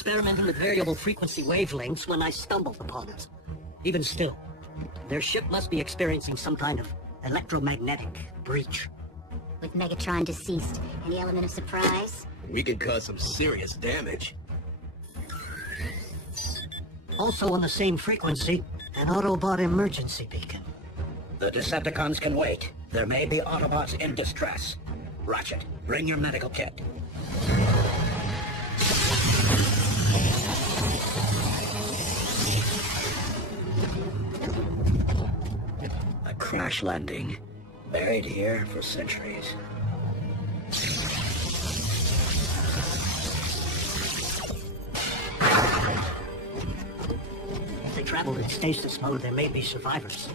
experimenting with variable frequency wavelengths when I stumbled upon it. Even still, their ship must be experiencing some kind of electromagnetic breach. With Megatron deceased, any element of surprise? We could cause some serious damage. Also on the same frequency, an Autobot emergency beacon. The Decepticons can wait. There may be Autobots in distress. Ratchet, bring your medical kit. A crash landing. Buried here for centuries. If they traveled in stasis mode, there may be survivors.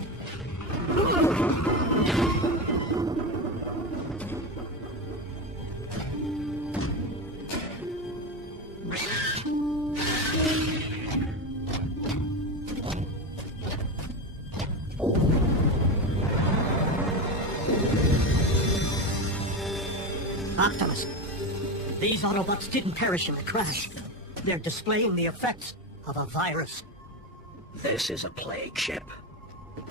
Optimus, these Autobots didn't perish in the crash. They're displaying the effects of a virus. This is a plague ship.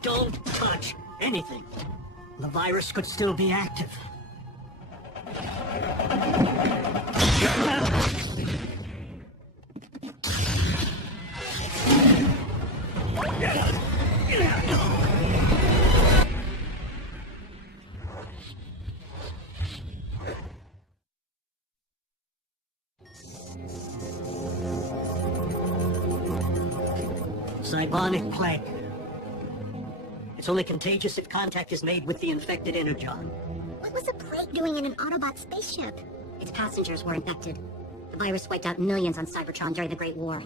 Don't touch anything. The virus could still be active. Cybonic plague. It's only contagious if contact is made with the infected Energon. What was a plague doing in an Autobot spaceship? Its passengers were infected. The virus wiped out millions on Cybertron during the Great War.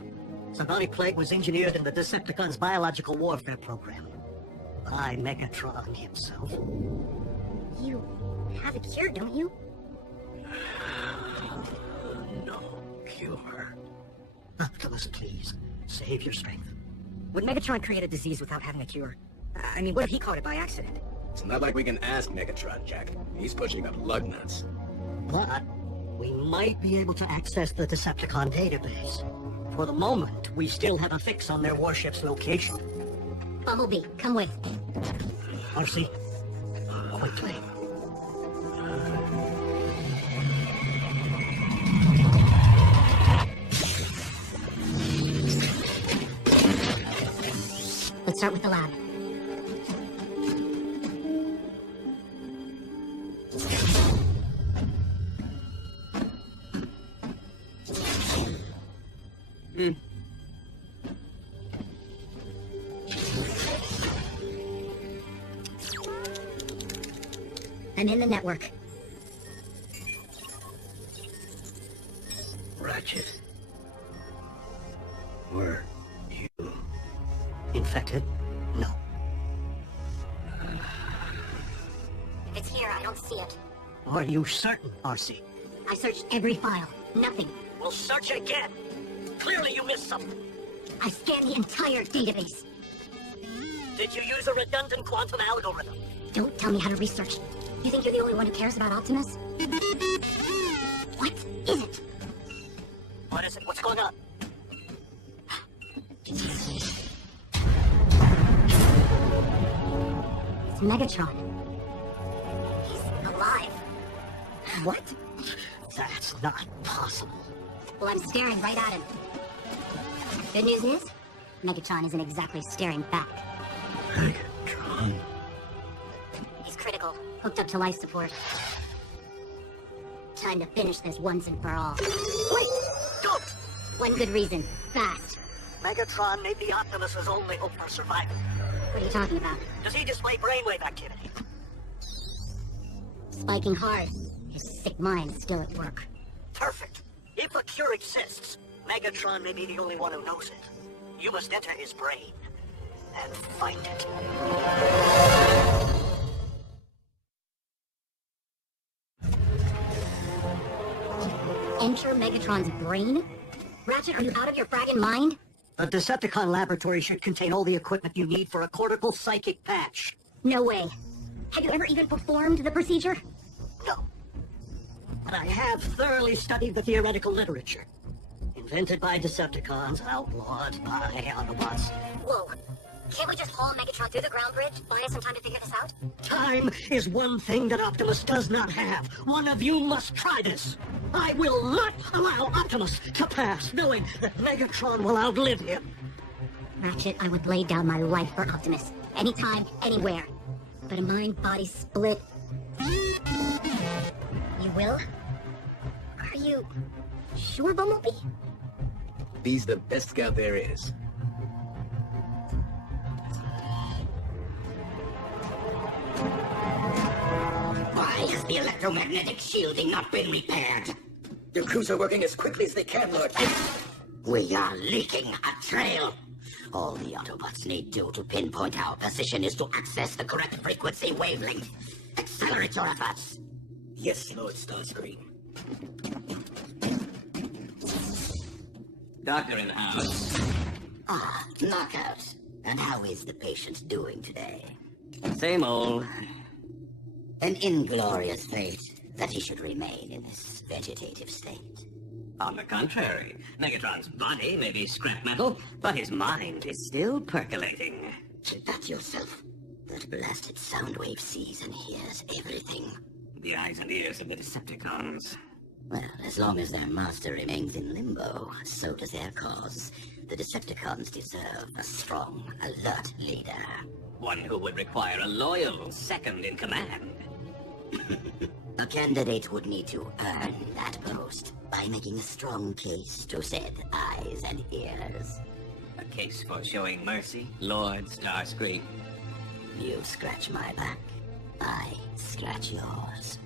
Cybonic plague was engineered in the Decepticons' biological warfare program by Megatron himself. You have a cure, don't you? No cure. Optimus, please, save your strength. Would Megatron create a disease without having a cure? I mean, what if he caught it by accident? It's not like we can ask Megatron, Jack. He's pushing up lug nuts. But we might be able to access the Decepticon database. For the moment, we still have a fix on their warship's location. Bumblebee, come with. Arcee, quickly. Let's start with the lab. I'm in the network. Ratchet. Were you Infected? No. If it's here, I don't see it. Are you certain, Arcee? I searched every file. Nothing. We'll search again. Clearly you missed something. I scanned the entire database. Did you use a redundant quantum algorithm? Don't tell me how to research. You think you're the only one who cares about Optimus? What is it? What is it? What's going on? It's Megatron. He's alive. What? That's not possible. Well, I'm staring right at him. Good news is, Megatron isn't exactly staring back. Megatron? He's critical, hooked up to life support. Time to finish this once and for all. Wait! Don't! One good reason. Fast. Megatron may be Optimus's only hope for survival. What are you talking about? Does he display brainwave activity? Spiking hard. His sick mind's still at work. Perfect. If a cure exists, Megatron may be the only one who knows it. You must enter his brain and find it. Enter Megatron's brain? Ratchet, are you out of your fragging mind? The Decepticon laboratory should contain all the equipment you need for a cortical psychic patch. No way. Have you ever even performed the procedure? No. But I have thoroughly studied the theoretical literature. In Invented by Decepticons, outlawed by Autobots. Whoa. Can't we just haul Megatron through the ground bridge? Buy us some time to figure this out? Time is one thing that Optimus does not have. One of you must try this. I will not allow Optimus to pass, knowing that Megatron will outlive him. Ratchet, I would lay down my life for Optimus. Anytime, anywhere. But a mind-body split... You will? Are you... sure, Bumblebee? He's the best scout there is. Why has the electromagnetic shielding not been repaired? Your crews are working as quickly as they can, Lord. We are leaking a trail. All the Autobots need to pinpoint our position is to access the correct frequency wavelength. Accelerate your efforts. Yes, Lord Starscream. Doctor in the house. Ah, Knockout. And how is the patient doing today? Same old. An inglorious fate that he should remain in this vegetative state. On the contrary, Megatron's body may be scrap metal, but his mind is still percolating. Keep that to yourself. That blasted Soundwave sees and hears everything. The eyes and ears of the Decepticons. Well, as long as their master remains in limbo, so does their cause. The Decepticons deserve a strong, alert leader. One who would require a loyal second in command. A candidate would need to earn that post by making a strong case to said eyes and ears. A case for showing mercy, Lord Starscream. You scratch my back, I scratch yours.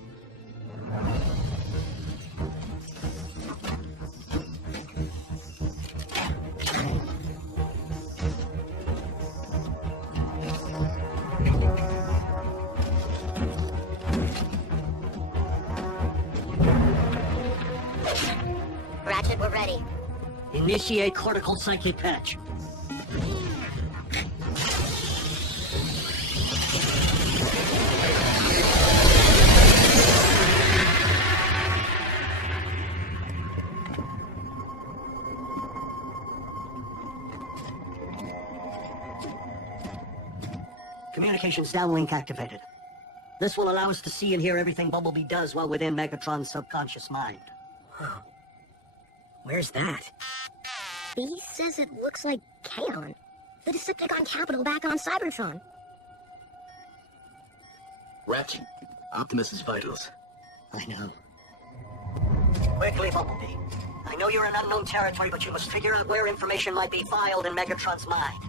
Ratchet, we're ready. Initiate cortical psychic patch. Communications downlink activated. This will allow us to see and hear everything Bumblebee does while within Megatron's subconscious mind. Where's that? B says it looks like Kaon. The Decepticon capital back on Cybertron. Ratchet, Optimus's vitals. I know. Quickly, Bumblebee. I know you're in unknown territory, but you must figure out where information might be filed in Megatron's mind.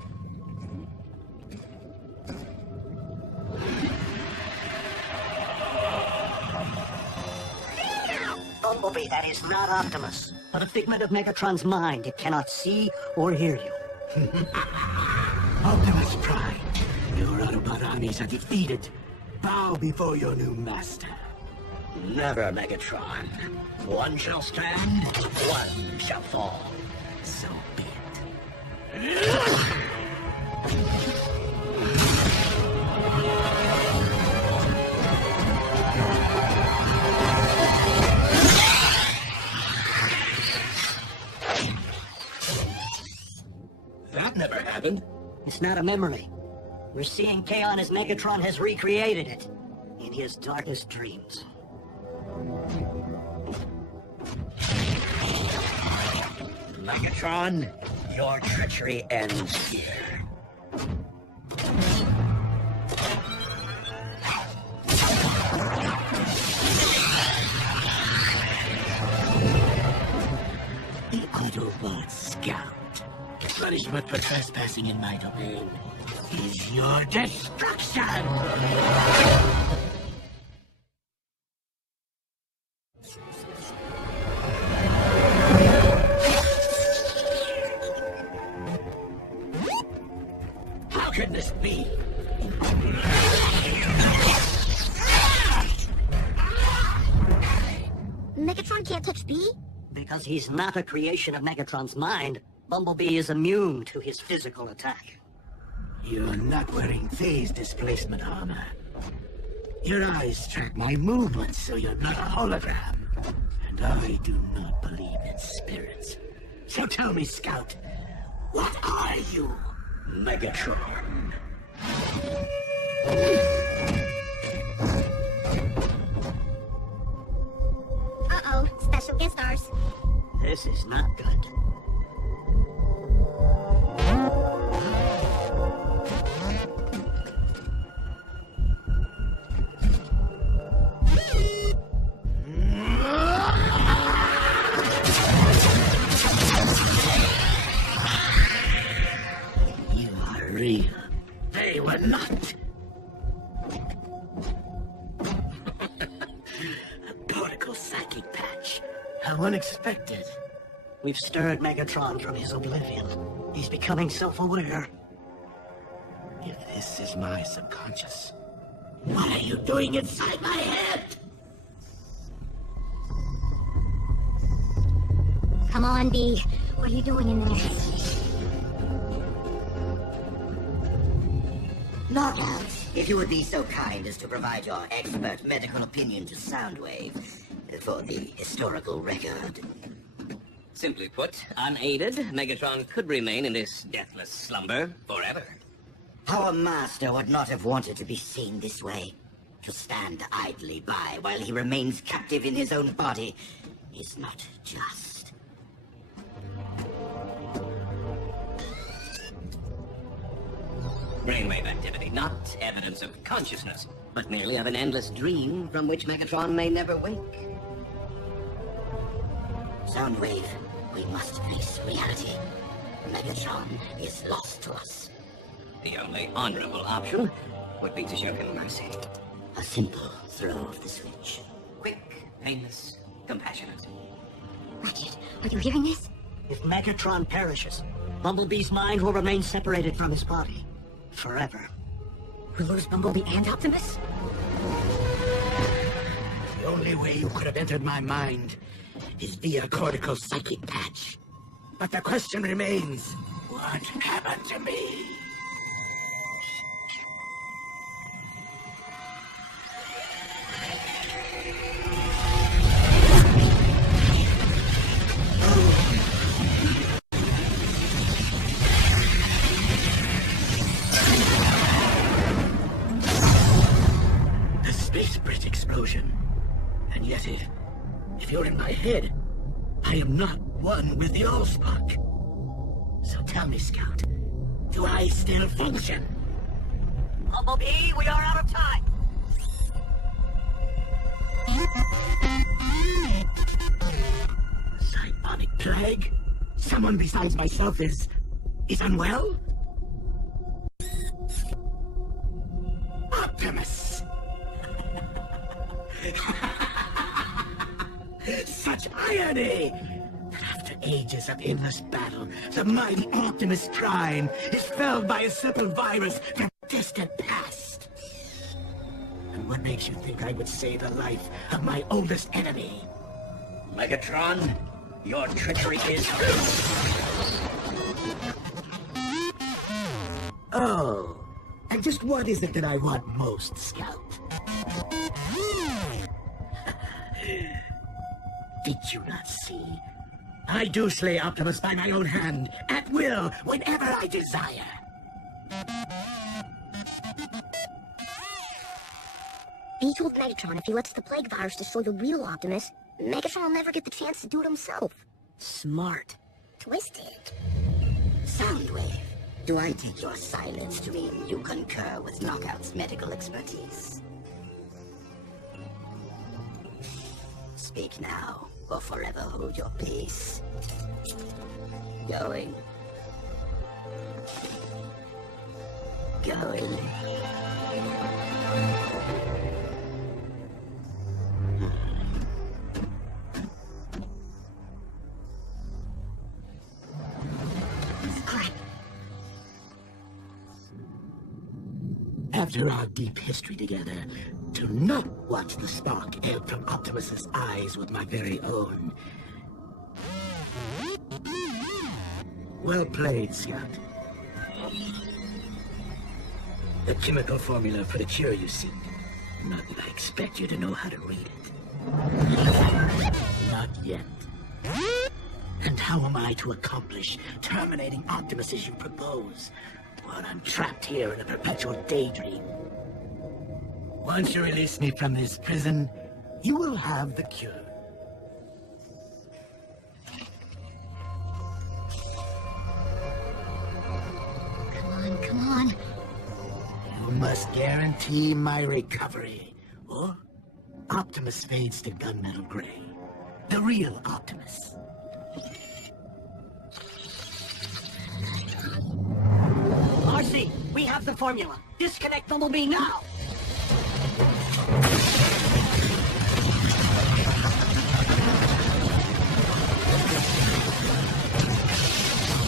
Bumblebee, that is not Optimus, but a figment of Megatron's mind. It cannot see or hear you. Optimus Prime, your Autobot armies are defeated. Bow before your new master. Never, Megatron. One shall stand, one shall fall. So be it. That never happened. It's not a memory. We're seeing Kaon as Megatron has recreated it in his darkest dreams. Megatron, your treachery ends here. The Autobot Scout. Punishment for trespassing in my domain is your destruction! How can this be? Megatron can't touch B? Because he's not a creation of Megatron's mind, Bumblebee is immune to his physical attack. You're not wearing phase displacement armor. Your eyes track my movements, so you're not a hologram. And I do not believe in spirits. So tell me, Scout, what are you? Megatron. Uh-oh, special guest stars. This is not good. You are real. They were not. A particle psychic patch. How unexpected. We've stirred Megatron from his oblivion. He's becoming self-aware. If this is my subconscious, what are you doing inside my head? Come on, B. What are you doing in there? Knockout, if you would be so kind as to provide your expert medical opinion to Soundwave for the historical record. Simply put, unaided, Megatron could remain in this deathless slumber forever. Our master would not have wanted to be seen this way. To stand idly by while he remains captive in his own body is not just. Brainwave activity, not evidence of consciousness, but merely of an endless dream from which Megatron may never wake. Soundwave, we must face reality. Megatron is lost to us. The only honorable option would be to show him mercy. A simple throw of the switch. Quick, painless, compassionate. Ratchet, are you hearing this? If Megatron perishes, Bumblebee's mind will remain separated from his body. Forever. We'll lose Bumblebee and Optimus? The only way you could have entered my mind is via cortical psychic patch. But the question remains, what happened to me? The space bridge explosion. And yet if you're in my head, I am not one with the Allspark. So tell me, Scout, do I still function? Bumblebee, we are out of time! Cyberponic plague? Someone besides myself is unwell? Optimus! Such irony! That after ages of endless battle, the mighty Optimus Prime is felled by a simple virus from distant past. And what makes you think I would save the life of my oldest enemy? Megatron, your trickery is... Oh, and just what is it that I want most, Scout? Did you not see? I do slay Optimus by my own hand, at will, whenever I desire. B told Megatron if he lets the plague virus destroy the real Optimus, Megatron will never get the chance to do it himself. Smart. Twisted. Soundwave, do I take your silence to mean you concur with Knockout's medical expertise? Speak now, or forever hold your peace. Going. Crap. After our deep history together, to not watch the spark ebb from Optimus's eyes with my very own. Well played, Scout. The chemical formula for the cure you seek. Not that I expect you to know how to read it. Not yet. And how How am I to accomplish terminating Optimus as you propose? While I'm trapped here in a perpetual daydream. Once you release me from this prison, you will have the cure. Come on. You must guarantee my recovery, or Optimus fades to gunmetal gray. The real Optimus. RC, we have the formula. Disconnect Bumblebee now!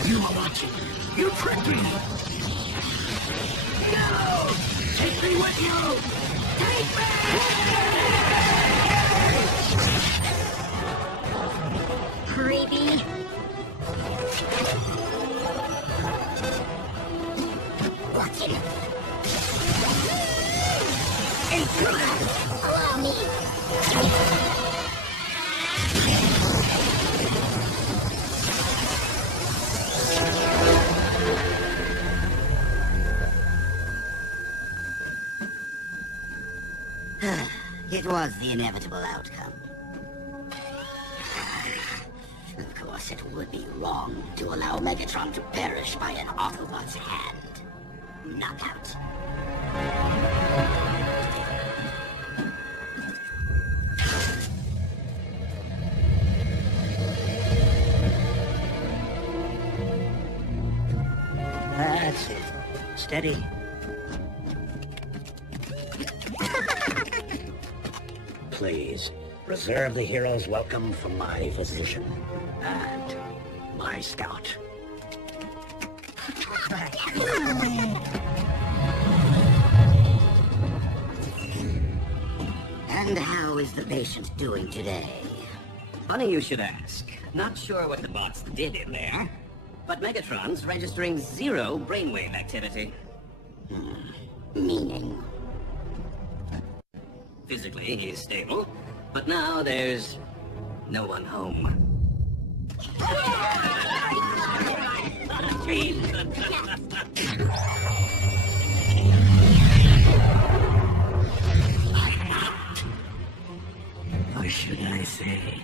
You are watching. You tricked me! No! Take me with you! Take me! Creepy. Watch it. Allow me. It was the inevitable outcome. Of course, it would be wrong to allow Megatron to perish by an Autobot's hand. Knockout. That's it. Steady. Please, reserve the hero's welcome for my physician and my scout. And how is the patient doing today? Funny you should ask. Not sure what the bots did in there, but Megatron's registering 0 brainwave activity. Meaning? Physically, he's stable, but now there's no one home. Or should I say,